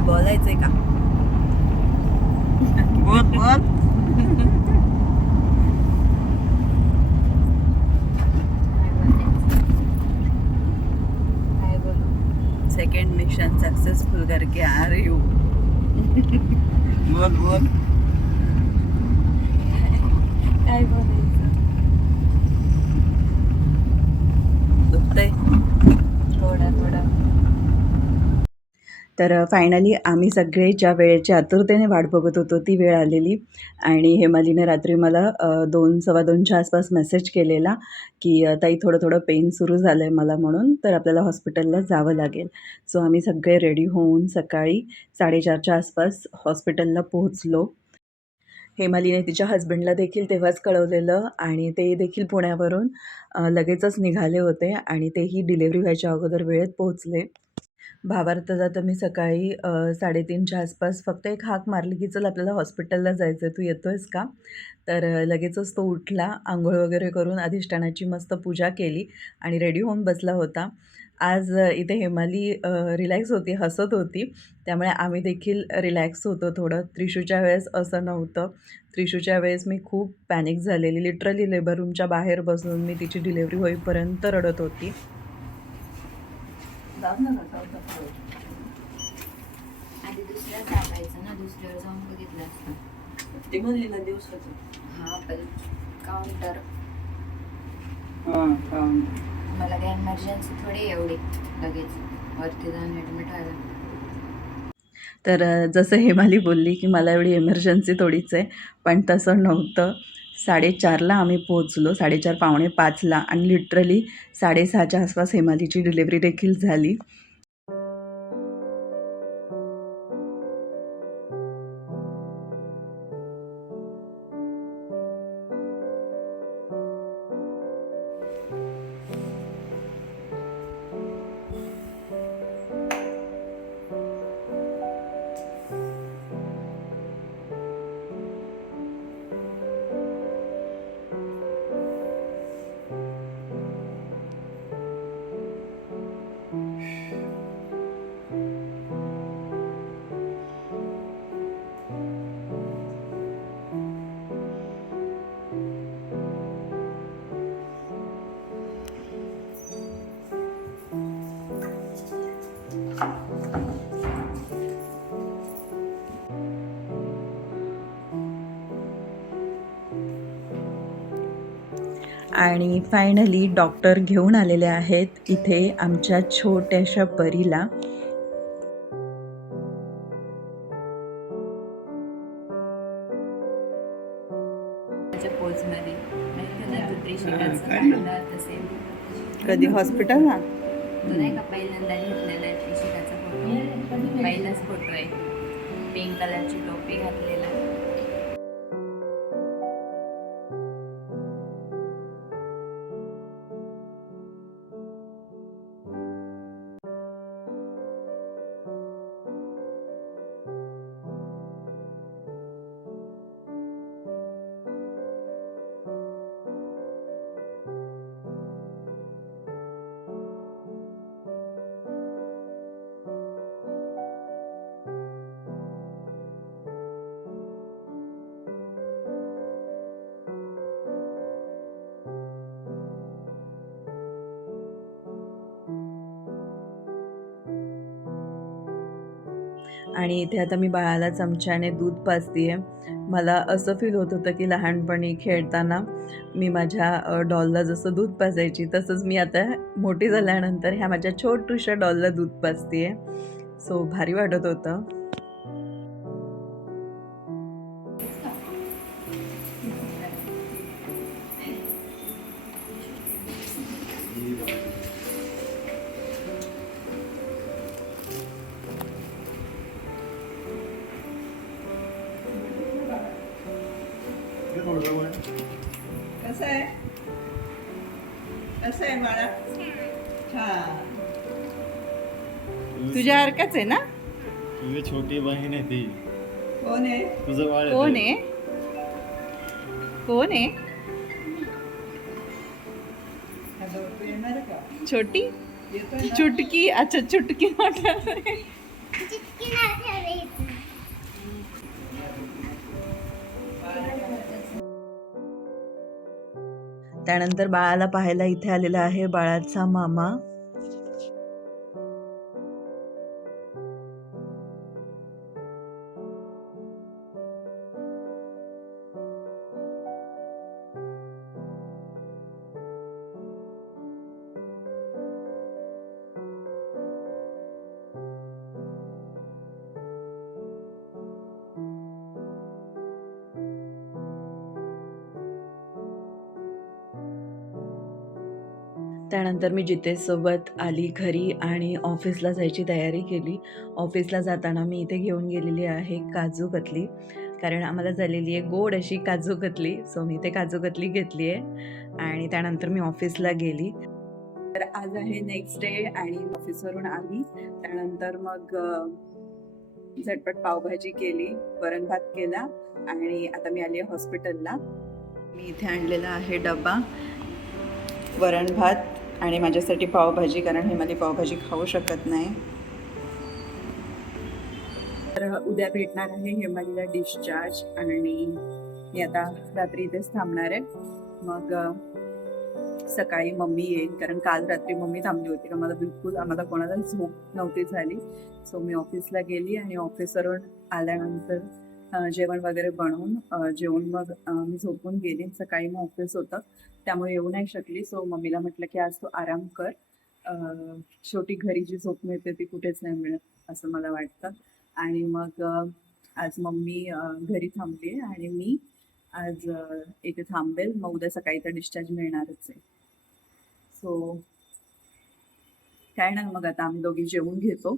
बोलायचंय का? बोल बोल. काय बोलू? सेकंड मिशन सक्सेसफुल करके आ रही हूँ. बोल बोल. काय बोलायचं? दुखतंय थोडा थोडा. तर फायनली आम्ही सगळे ज्या वेळेची आतुरतेने वाट बघत होतो ती वेळ आलेली. आणि हेमालीने रात्री मला दोन सव्वा दोनच्या आसपास मेसेज केलेला की ताई थोडं थोडं पेन सुरू झालं आहे मला म्हणून तर आपल्याला हॉस्पिटलला जावं लागेल. सो आम्ही सगळे रेडी होऊन सकाळी साडेचारच्या आसपास हॉस्पिटलला पोहोचलो. हेमालीने तिच्या हस्बंडला देखील तेव्हाच कळवलेलं आणि ते देखील पुण्यावरून लगेचच निघाले होते आणि तेही डिलेवरी व्हायच्या अगोदर वेळेत पोहोचले. भावार्थला तर मी सकाळी साडेतीनच्या आसपास फक्त एक हाक मारली की चल आपल्याला हॉस्पिटलला जायचं आहे तू येतो आहेस का? तर लगेचच तो उठला आंघोळ वगैरे करून अधिष्ठानाची मस्त पूजा केली आणि रेडी होऊन बसला होता. आज इथे हेमाली रिलॅक्स होती हसत होती. त्यामुळे आम्ही देखील रिलॅक्स होतो थोडं. त्रिशूच्या वेळेस असं नव्हतं. त्रिशूच्या वेळेस मी खूप पॅनिक झालेली. लिटरली लेबर रूमच्या बाहेर बसून मी तिची डिलेवरी होईपर्यंत रडत होती. आधी दुसऱ्या दाबायचं ना दुसऱ्यावर जाऊन बघितलं असतं. ते म्हणली ना दिवसाचं. हा पण काउंटर मला काही एमर्जन्सी थोडी एवढी लगेच. वरती जाऊन ॲडमिट व्हायला. तर जसं हेमाली बोलली की मला एवढी एमर्जन्सी थोडीच आहे पण तसं नव्हतं. साडेचारला आम्ही पोहोचलो साडेचार पावणे पाचला. आणि लिटरली साडेसहाच्या आसपास हेमालीची डिलेवरी देखील झाली. आणि फायनली डॉक्टर घेऊन आलेले आहेत इथे आमच्या छोट्याशा परीला. ना. कधी नाही का पहिल्यांदा घेतलेला आहे पहिलाच फोटो आहे. पिंक कलरची टोपी घातलेला. आणि इथे आता मी बाळाला चमच्याने दूध पाजते मला असं फील होत होतं की लहानपणी खेळताना मी माझ्या डॉलला जसं दूध पाजायची तसंच मी आता मोठी झाल्यानंतर ह्या माझ्या छोटूशा डॉलला दूध पाजते सो भारी वाटत होतं. कसं आहे? कसं आहे बाळा? छान तुझ्या हरकच आहे ना? तुझी छोटी बहीण आहे ती. कोण आहे? तुझं बाळ कोण. आहे? कोण आहे? छोटी? चुटकी अच्छा चुटकी म्हटलं त्यानंतर बाळाला पाहायला इथे आलेला आहे बाळाचा मामा. त्यानंतर मी जितेशसोबत आली घरी आणि ऑफिसला जायची तयारी केली. ऑफिसला जाताना मी इथे घेऊन गेलेली आहे काजू कतली. कारण आम्हाला झालेली आहे गोड अशी काजू कतली. सो मी ते काजू कतली घेतली आहे. आणि त्यानंतर मी ऑफिसला गेली. तर आज आहे नेक्स्ट डे आणि ऑफिसवरून आली. त्यानंतर मग झटपट पावभाजी केली वरण भात केला आणि आता मी आली आहे हॉस्पिटलला मी इथे आणलेला आहे डबा वरण भात आणि माझ्यासाठी पावभाजी कारण हे हेमाली पावभाजी खाऊ शकत नाही. तर उद्या भेटणार आहे हेमालीला डिस्चार्ज आणि मी आता रात्री इथेच थांबणार आहे. मग सकाळी मम्मी येईल कारण काल रात्री मम्मी थांबली होती. का मला बिलकुल आम्हाला कोणाला झोप नव्हती झाली. सो मी ऑफिसला गेली आणि ऑफिसवरून आल्यानंतर जेवण वगैरे बनवून जेवण मग मी झोपून गेले. सकाळी मग ऑफिस होतं. त्यामुळे येऊ नाही शकली. सो मम्मीला म्हटलं की आज तू आराम कर. शेवटी घरी जी झोप मिळते ती कुठेच नाही मिळत असं मला वाटतं. आणि मग आज मम्मी घरी थांबली आणि मी आज इथे थांबेल. मग उद्या सकाळी तर डिस्चार्ज मिळणारच आहे. सो काय नाही मग आता आम्ही दोघी जेवून घेतो.